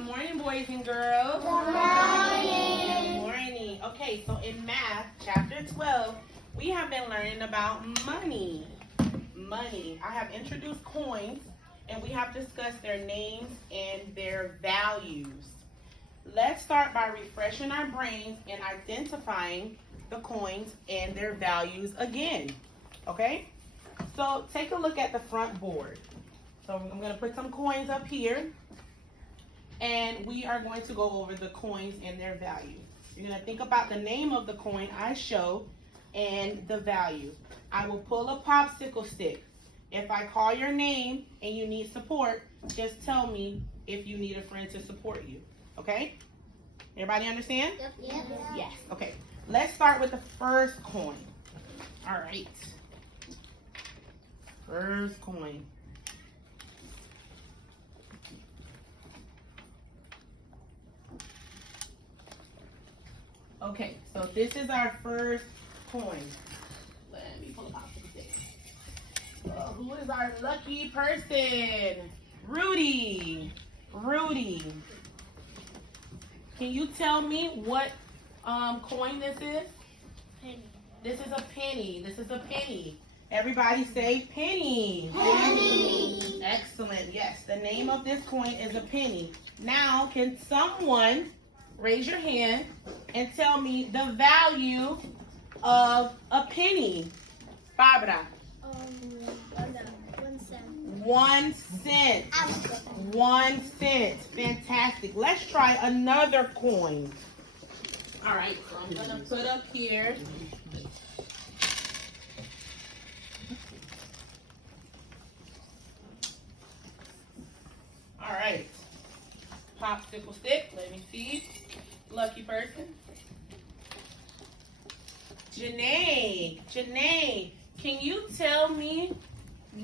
Good morning, boys and girls. Good morning. Good morning. Okay, so in math, chapter 12, we have been learning about money. Money. I have introduced coins, and we have discussed their names and their values. Let's start by refreshing our brains and identifying the coins and their values again. Okay? So take a look at the front board. So I'm going to put some coins up here. And we are going to go over the coins and their value. You're going to think about the name of the coin I show and the value. I will pull a popsicle stick. If I call your name and you need support, just tell me if you need a friend to support you. Okay? Everybody understand? Yep. Yes. Okay. Let's start with the first coin. All right. First coin. Okay, so this is our first coin. Let me pull a popsicle stick. Who is our lucky person? Rudy. Rudy. Can you tell me what coin this is? Penny. This is a penny. This is a penny. Everybody say penny. Penny. Excellent. Yes, the name of this coin is a penny. Now, can someone raise your hand and tell me the value of a penny? Barbara. 1 cent. 1 cent. 1 cent. Fantastic. Let's try another coin. All right, so I'm going to put up here. All right. Popsicle stick. Let me see. Lucky person. Janae. Janae, can you tell me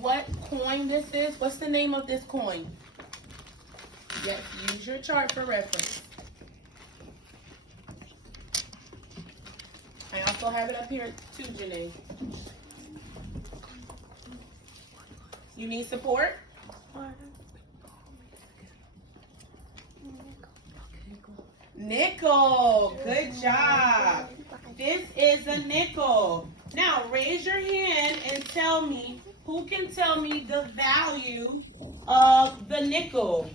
what coin this is? What's the name of this coin? Yes, use your chart for reference. I also have it up here too, Janae. You need support? Nickel. Good job. This is a nickel. Now raise your hand and tell me, who can tell me the value of the nickel?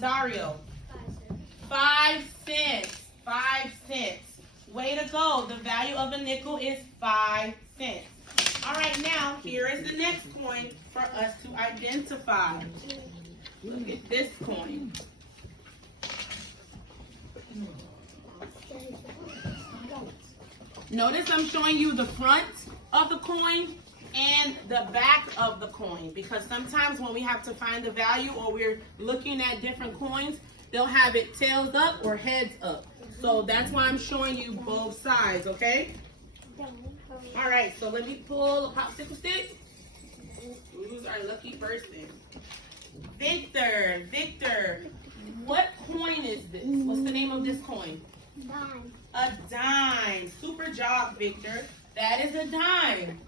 Dario. 5 cents. 5 cents. Way to go. The value of a nickel is 5 cents. All right, now here is the next coin for us to identify. Look at this coin. Notice I'm showing you the front of the coin and the back of the coin, because sometimes when we have to find the value or we're looking at different coins, they'll have it tails up or heads up. So that's why I'm showing you both sides, okay? All right, so let me pull a popsicle stick. Who's our lucky person? Victor. Victor, what coin is this? What's the name of this coin? Dime. A dime. Super job, Victor. That is a dime.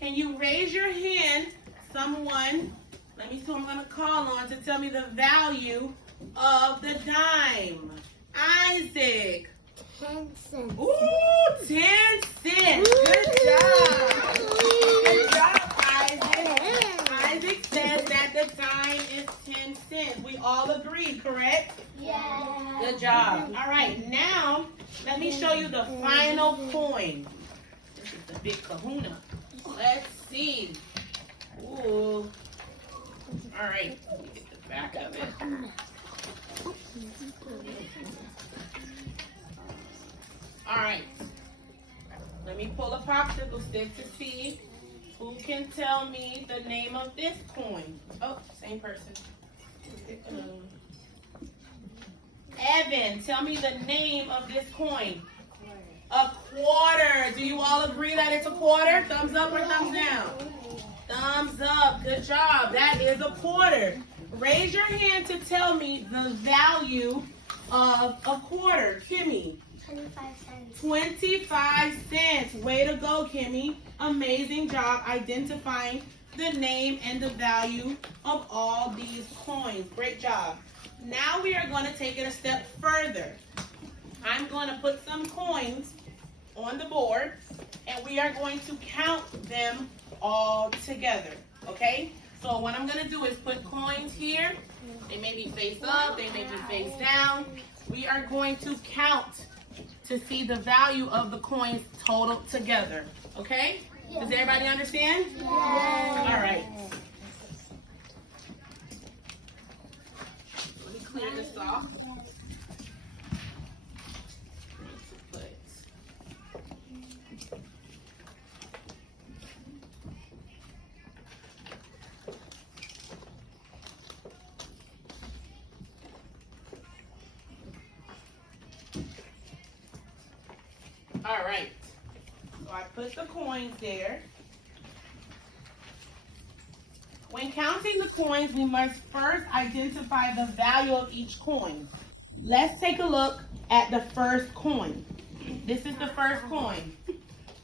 Can you raise your hand? Someone, let me see who I'm going to call on to tell me the value of the dime. Isaac. 10 cents. Ooh, 10 cents. Good job. Good job, Isaac. Isaac says that the dime is 10 cents. We all agree, correct? Yeah. Good job. All right, now let me show you the final coin. This is the big kahuna. Let's see. Ooh. All right, let me get the back of it. All right. Let me pull a popsicle stick to see who can tell me the name of this coin. Oh, same person. Evan, tell me the name of this coin. A quarter. Do you all agree that it's a quarter? Thumbs up or thumbs down? Thumbs up. Good job. That is a quarter. Raise your hand to tell me the value of a quarter. Kimmy. 25 cents. 25 cents. Way to go, Kimmy. Amazing job identifying the name and the value of all these coins. Great job. Now we are going to take it a step further. I'm going to put some coins on the board, and we are going to count them all together, okay? So what I'm going to do is put coins here. They may be face up, they may be face down. We are going to count to see the value of the coins total together, okay? Does everybody understand? Yes. All right. Let me clear this off. All right, so I put the coins there. When counting the coins, we must first identify the value of each coin. Let's take a look at the first coin. This is the first coin.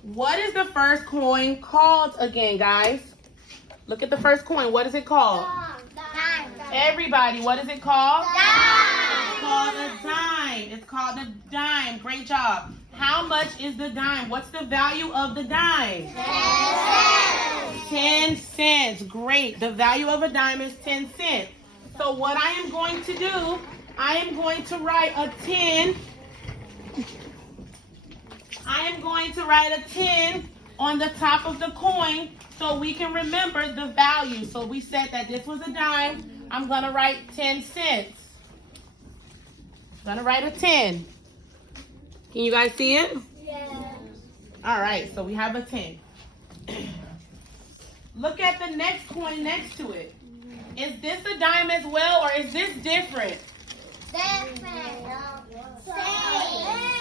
What is the first coin called again, guys? Look at the first coin. What is it called? Dime. Everybody, what is it called? Dime. It's called a dime. It's called a dime. Great job. How much is the dime? What's the value of the dime? 10 cents. Great. The value of a dime is 10 cents. So what I am going to do, I am going to write a 10. I am going to write a 10 on the top of the coin so we can remember the value. So we said that this was a dime. I'm going to write 10 cents. I'm going to write a 10. Can you guys see it? Yes. All right, so we have a 10. Look at the next coin next to it. Is this a dime as well, or is this different?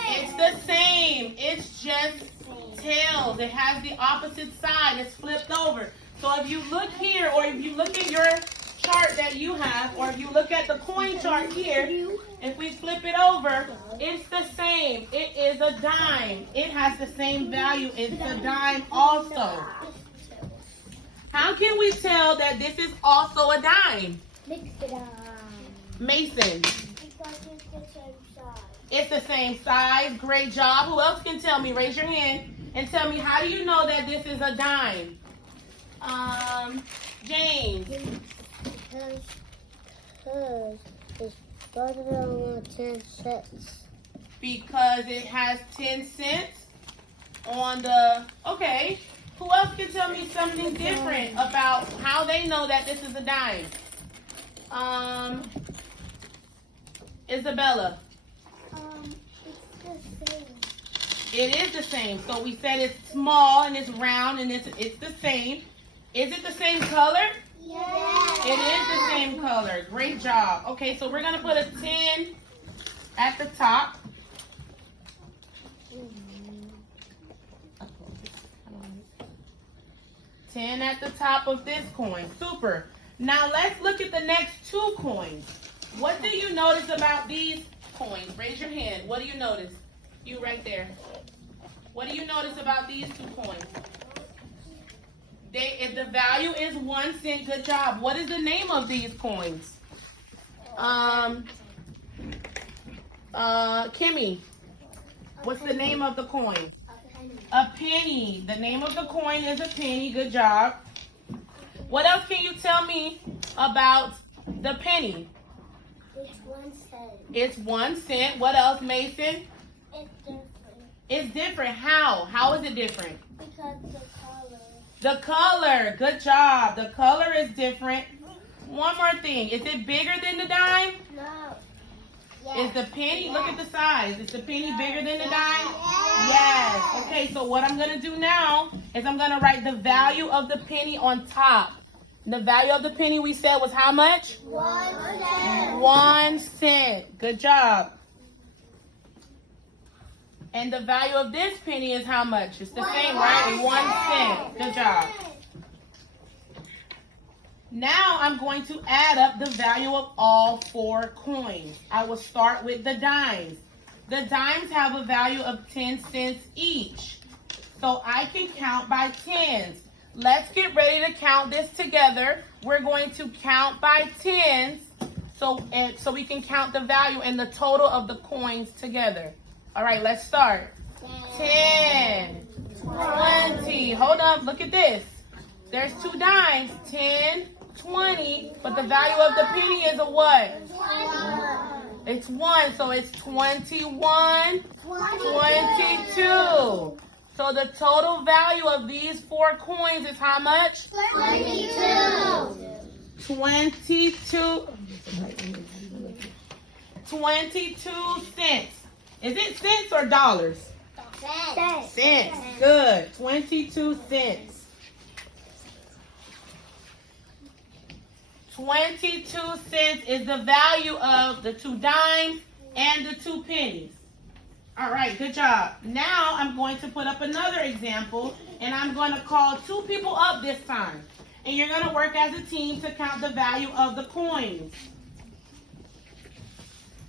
It's the same. It's just tails. It has the opposite side. It's flipped over. So if you look here, or if you look at your chart that you have, or if you look at the coin chart here, if we flip it over, it's the same. It is a dime. It has the same value. It's a dime also. How can we tell that this is also a dime? Mason. It's the same size. Great job. Who else can tell me? Raise your hand and tell me, how do you know that this is a dime? James. Because it's started on 10 cents. Because it has 10 cents on the, okay. Who else can tell me something different about how they know that this is a dime? Isabella. It's the same. It is the same. So we said it's small and it's round and it's the same. Is it the same color? Yes. It is the same color. Great job. Okay, so we're going to put a 10 at the top. 10 at the top of this coin. Super. Now let's look at the next two coins. What do you notice about these coins? Raise your hand. What do you notice? You right there. What do you notice about these two coins? If the value is 1 cent, good job. What is the name of these coins? Kimmy, what's the name of the coin? A penny. The name of the coin is a penny. Good job. What else can you tell me about the penny? It's 1 cent. It's 1 cent. What else, Mason? It's different. It's different. How? How is it different? Because the color. The color. Good job. The color is different. One more thing. Is it bigger than the dime? No. Is the penny, look at the size. Is the penny bigger than the dime? Yes. Okay, so what I'm going to do now is I'm going to write the value of the penny on top. The value of the penny we said was how much? 1 cent. 1 cent. Good job. And the value of this penny is how much? It's the same, right? 1 cent. Good job. Now I'm going to add up the value of all 4 coins. I will start with the dimes. The dimes have a value of 10 cents each. So I can count by tens. let's get ready to count this together. We're going to count by tens so we can count the value and the total of the coins together. All right, let's start. 10, 20. Hold up, look at this. There's 2 dimes, 10, 20, but the value of the penny is a what? It's 1, so it's 21, 22. So the total value of these 4 coins is how much? 22 cents. Is it cents or dollars? Cents. Good. 22 cents. 22 cents is the value of the 2 dimes and the 2 pennies. All right, good job. Now I'm going to put up another example, and I'm going to call 2 people up this time. And you're going to work as a team to count the value of the coins.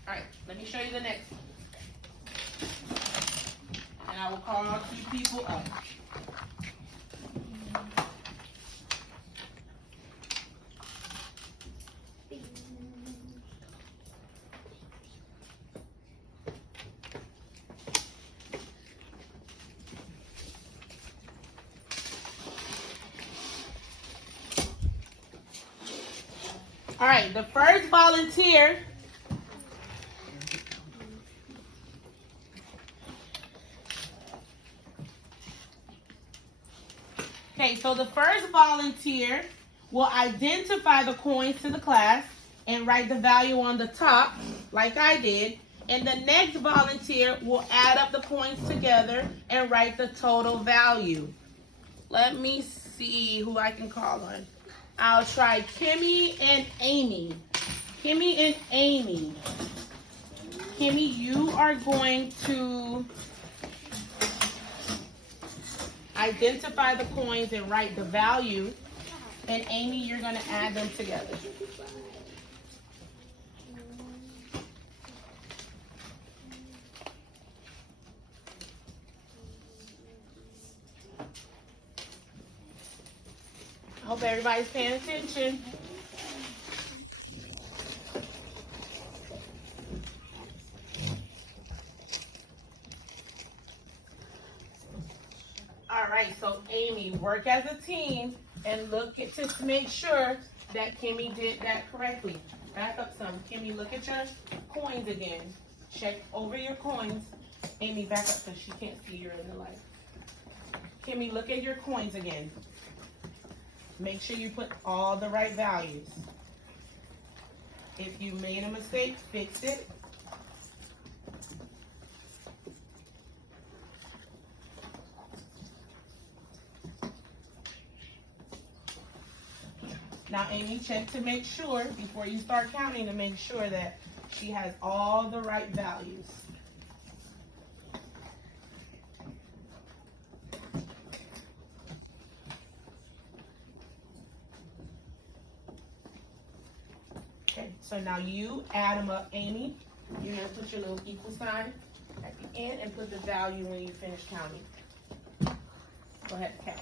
All right, let me show you the next one. And I will call 2 people up. All right, the first volunteer so the first volunteer will identify the coins to the class and write the value on the top, like I did. And the next volunteer will add up the coins together and write the total value. Let me see who I can call on. I'll try Kimmy and Amy. Kimmy and Amy. Kimmy, you are going to identify the coins and write the value. And Amy, you're going to add them together. I hope everybody's paying attention. All right, so Amy, work as a team and look at to make sure that Kimmy did that correctly. Back up some. Kimmy, look at your coins again. Check over your coins. Amy, back up so she can't see you're in the light. Kimmy, look at your coins again. Make sure you put all the right values. If you made a mistake, fix it. Now, Amy, check to make sure, before you start counting, to make sure that she has all the right values. Okay, so now you add them up, Amy. You're going to put your little equal sign at the end and put the value when you finish counting. Go ahead and count.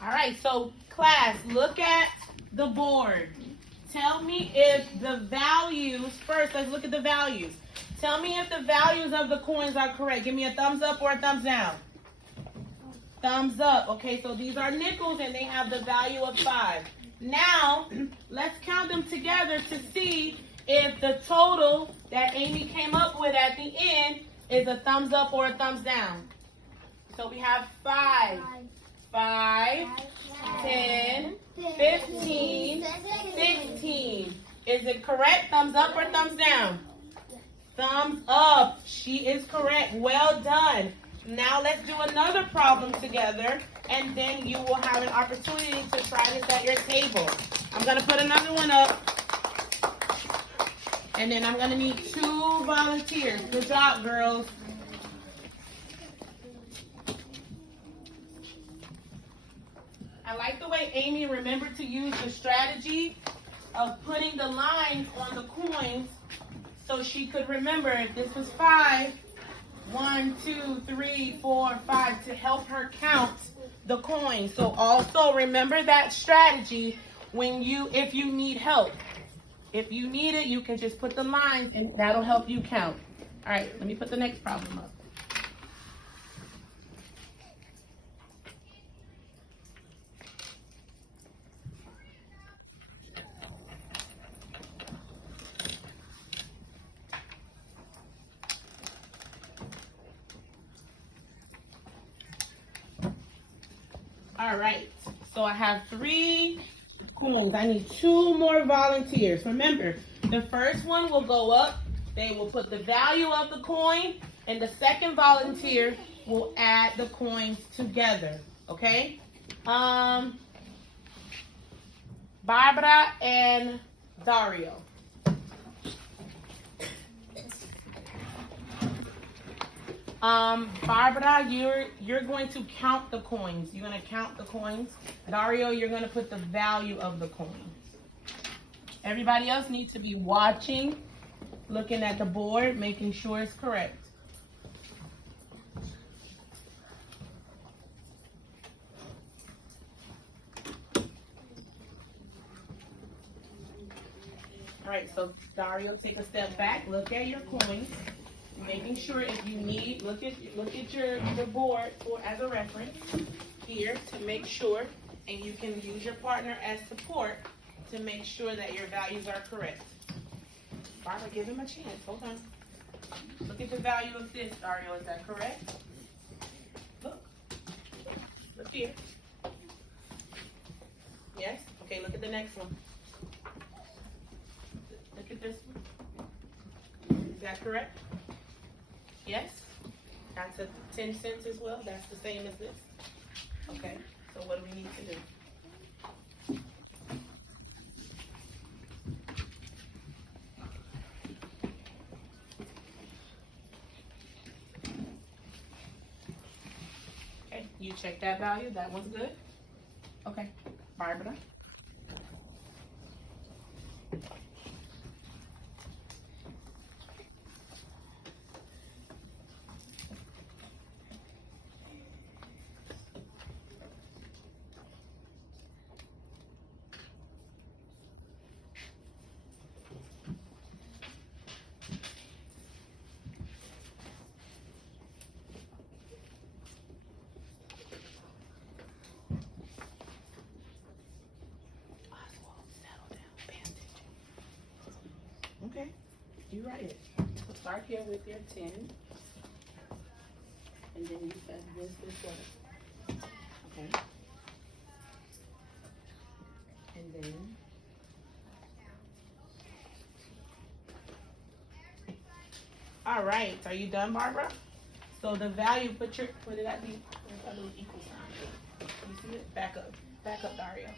All right, so class, look at the board. Tell me if the values, first let's look at the values. Tell me if the values of the coins are correct. Give me a thumbs up or a thumbs down. Thumbs up. Okay, so these are nickels and they have the value of 5. Now, let's count them together to see if the total that Amy came up with at the end is a thumbs up or a thumbs down. So we have 5, 10, 15, 16. Is it correct? Thumbs up or thumbs down? Thumbs up. She is correct. Well done. Now let's do another problem together, and then you will have an opportunity to try this at your table. I'm going to put another one up, and then I'm going to need 2 volunteers. Good job, girls. I like the way Amy remembered to use the strategy of putting the lines on the coins so she could remember if this was 5, 1, 2, 3, 4, 5 to help her count the coins. So also remember that strategy if you need help. If you need it, you can just put the lines and that'll help you count. All right, let me put the next problem up. All right, so I have 3 coins. I need 2 more volunteers. Remember, the first one will go up. They will put the value of the coin, and the second volunteer will add the coins together. Okay? Barbara and Dario. Barbara, you're going to count the coins. You're going to count the coins. Dario, you're going to put the value of the coins. Everybody else needs to be watching, looking at the board, making sure it's correct. All right, so Dario, take a step back. Look at your coins. Making sure if you need, look at your board as a reference here to make sure, and you can use your partner as support to make sure that your values are correct. Barbara, give him a chance. Hold on. Look at the value of this, Dario. Is that correct? Look. Look here. Yes? Okay, look at the next one. Look at this one. Is that correct? Yes? That's a 10 cents as well? That's the same as this? Okay, so what do we need to do? Okay, you check that value. That one's good? Okay, Barbara. Okay, you write it. So start here with your 10. And then you said this is what? Okay. And then. All right, are you done, Barbara? So the value, what did that be? Where's that little equal sign? You see it? Back up, Dario.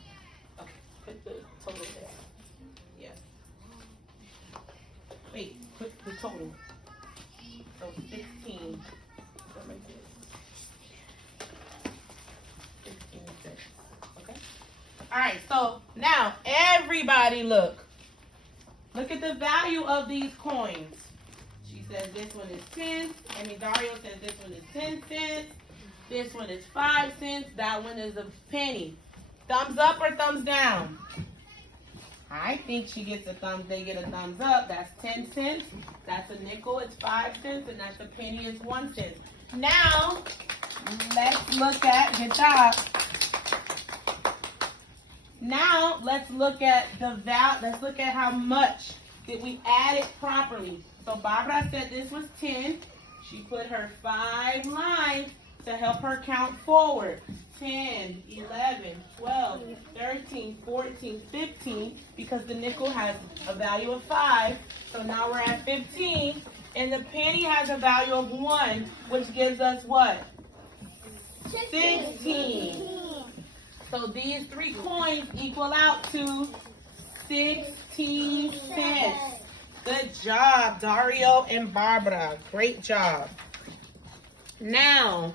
Okay, put the total there. Yeah. Wait, put the total. So 16. What makes it? 16 cents. Okay. All right. So now everybody look. Look at the value of these coins. She says this one is 10. Dario says this one is 10 cents. This one is 5 cents. That one is a penny. Thumbs up or thumbs down? I think she gets a thumbs, they get a thumbs up. That's 10 cents. That's a nickel, it's 5 cents. And that's a penny, it's 1 cent. Now, let's look at, good job. Now, let's look at let's look at how much did we add it properly. So Barbara said this was 10. She put her 5 lines to help her count forward. 10, 11, 12, 13, 14, 15, because the nickel has a value of 5. So now we're at 15. And the penny has a value of 1, which gives us what? 16. So these 3 coins equal out to 16 cents. Good job, Dario and Barbara. Great job. Now,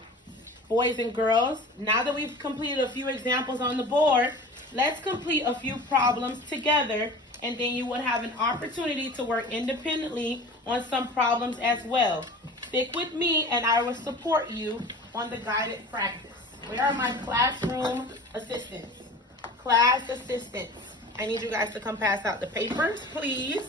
boys and girls, now that we've completed a few examples on the board, let's complete a few problems together, and then you would have an opportunity to work independently on some problems as well. Stick with me and I will support you on the guided practice. Where are my classroom assistants? Class assistants. I need you guys to come pass out the papers, please.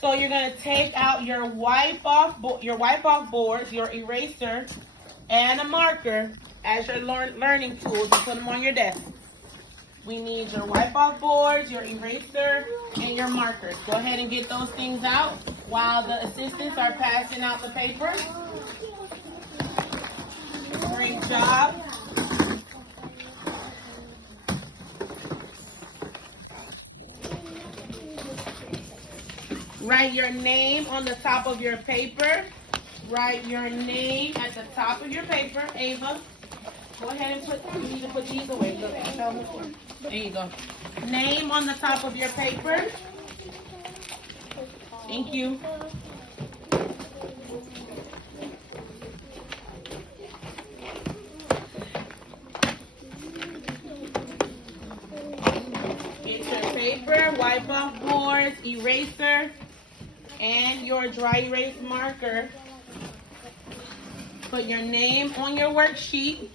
So you're going to take out your wipe off boards, your eraser, and a marker as your learning tools, and put them on your desk. We need your wipe off boards, your eraser, and your markers. Go ahead and get those things out while the assistants are passing out the paper. Great job. Write your name on the top of your paper. Write your name at the top of your paper. Ava, go ahead and you need to put these away. Look, there you go. Name on the top of your paper. Thank you. Get your paper, wipe off boards, eraser, and your dry erase marker. Put your name on your worksheet.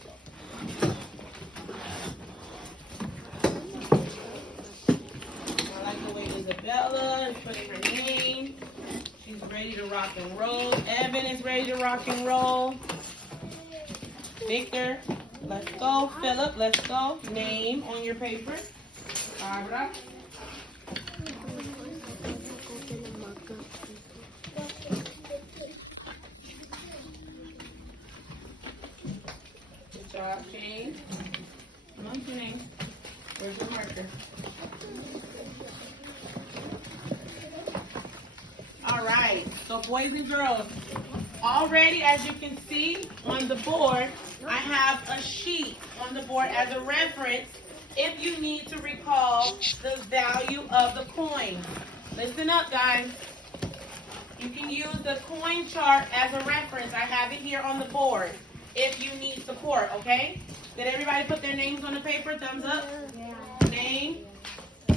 I like the way Isabella is putting her name. She's ready to rock and roll. Evan is ready to rock and roll. Victor, let's go. Philip, let's go. Name on your paper. Barbara. Good job, Jane. Come on, Jane. Where's your marker? All right, so boys and girls, already as you can see on the board, I have a sheet on the board as a reference if you need to recall the value of the coin. Listen up, guys. You can use the coin chart as a reference. I have it here on the board if you need support, okay? Did everybody put their names on the paper? Thumbs up. Yeah. Name.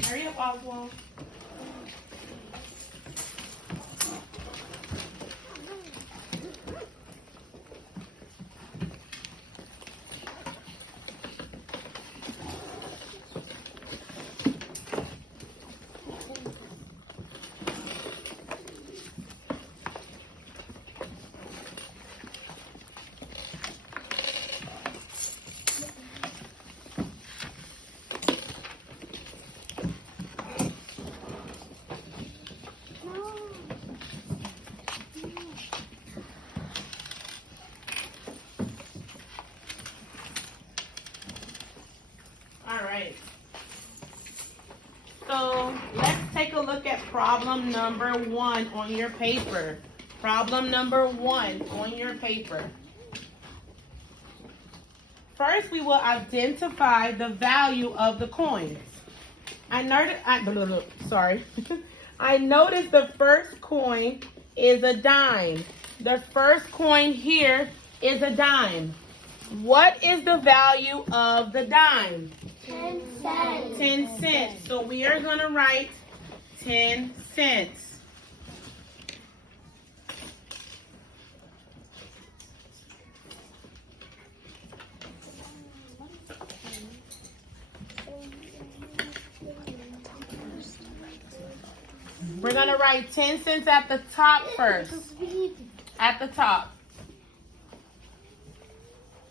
Hurry up, Oswald. Alright, so let's take a look at problem number 1 on your paper. Problem number 1 on your paper. First, we will identify the value of the coins. I noticed the first coin is a dime. The first coin here is a dime. What is the value of the dime? 10 cents. 10 cents. So we are going to write 10 cents. We're gonna write 10 cents at the top first. At the top.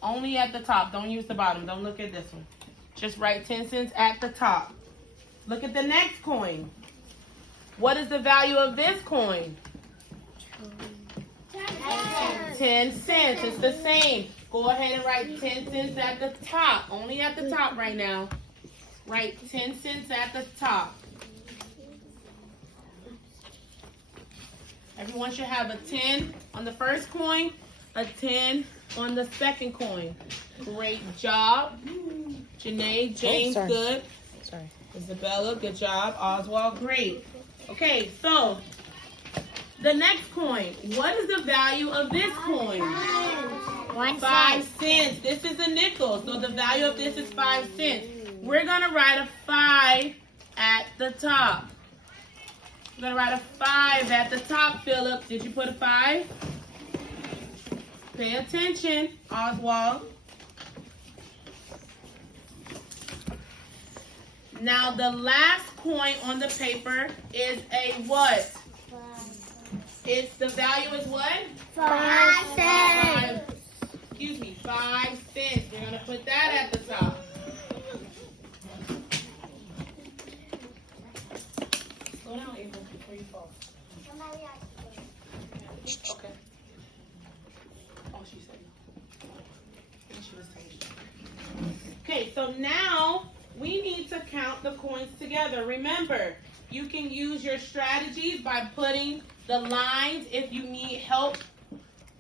Only at the top. Don't use the bottom. Don't look at this one. Just write 10 cents at the top. Look at the next coin. What is the value of this coin? 10 cents. It's the same. Go ahead and write 10 cents at the top. Only at the top right now. Write 10 cents at the top. Everyone should have a 10 on the first coin, a 10 on the second coin. Great job. Janae, James, good. Sorry. Isabella, good job. Oswald, great. Okay, so the next coin. What is the value of this coin? 5 cents. This is a nickel, so the value of this is 5 cents. We're going to write a 5 at the top. We're going to write a 5 at the top, Philip. Did you put a 5? Pay attention, Oswald. Now the last coin on the paper is a what? It's the value is what? 5 cents. Excuse me, 5 cents. We're gonna put that at the top. Slow down, Ava, before you fall. Okay. Oh, she said no. I think she was saying. Okay, so now we need to count the coins together. Remember, you can use your strategies by putting the lines if you need help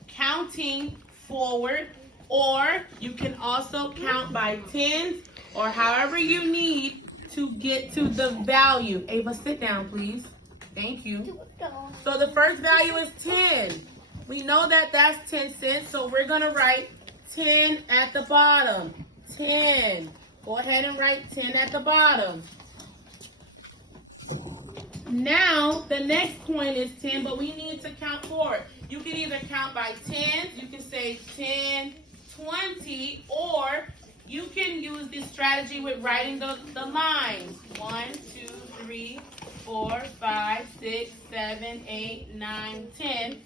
counting forward, or you can also count by tens or however you need to get to the value. Ava, sit down, please. Thank you. So the first value is 10. We know that that's 10 cents, so we're going to write 10 at the bottom. 10. Go ahead and write 10 at the bottom. Now, the next coin is 10, but we need to count forward. You can either count by tens, you can say 10, 20, or you can use this strategy with writing the lines. 1, 2, 3, 4, 5, 6, 7, 8, 9, 10.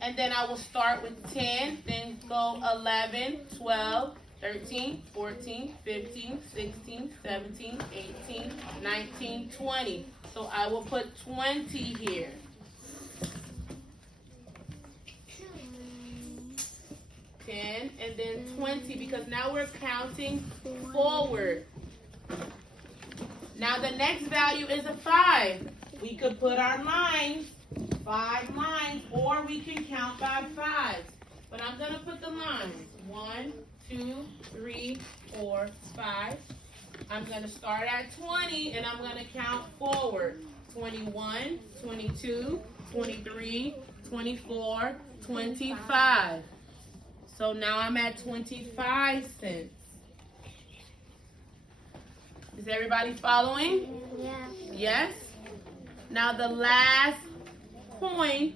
And then I will start with 10, then go 11, 12, 13, 14, 15, 16, 17, 18, 19, 20. So I will put 20 here. 10 and then 20 because now we're counting forward. Now the next value is a 5. We could put our lines, 5 lines, or we can count by 5s. But I'm going to put the lines. 1, 2, 3, 4, 5. I'm going to start at 20 and I'm going to count forward. 21, 22, 23, 24, 25. So now I'm at 25 cents. Is everybody following? Yeah. Yes? Now the last coin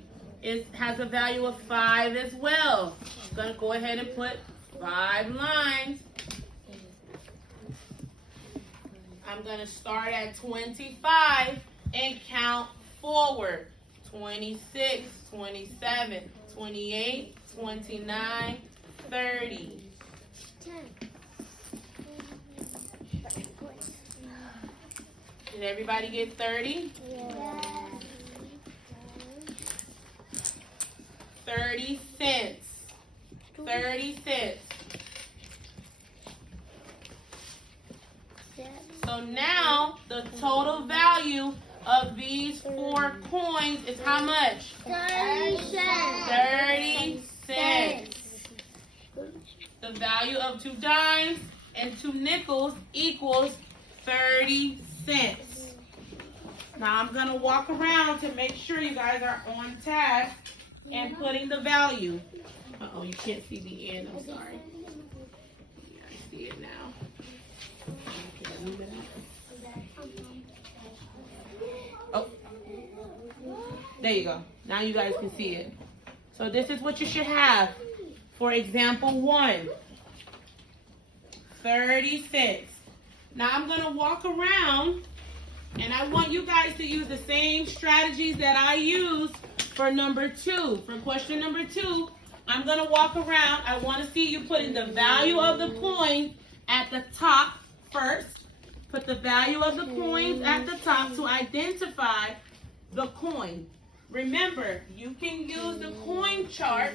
has a value of 5 as well. I'm going to go ahead and put 5 lines. I'm going to start at 25 and count forward. 26, 27, 28, 29, 30. Did everybody get 30? Yeah. 30 cents. 30 cents. So now the total value of these 4 coins is how much? 30 cents. 30 cents. The value of 2 dimes and 2 nickels equals 30 cents. Now I'm going to walk around to make sure you guys are on task and putting the value. Uh-oh, you can't see the end. I'm sorry. Yeah, I see it now. Oh, there you go. Now you guys can see it. So this is what you should have. For example 1, 30 cents. Now I'm going to walk around And I want you guys to use the same strategies that I use for number 2. For question number 2, I'm going to walk around. I want to see you putting the value of the coin at the top first. Put the value of the coins at the top to identify the coin. Remember, you can use the coin chart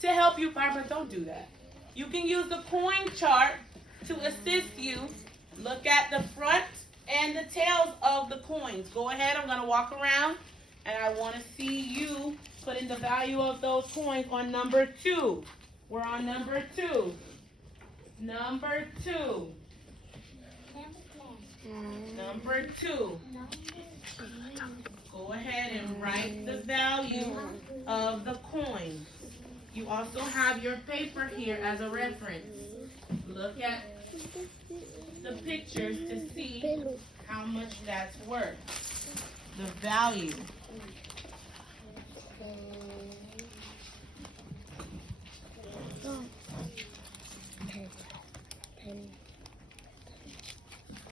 to help you. Barbara, don't do that. You can use the coin chart to assist you. Look at the front and the tails of the coins. Go ahead, I'm going to walk around, and I want to see you put in the value of those coins on number 2. We're on number 2. Number 2. Number 2. Go ahead and write the value of the coin. You also have your paper here as a reference. Look at the pictures to see how much that's worth. The value.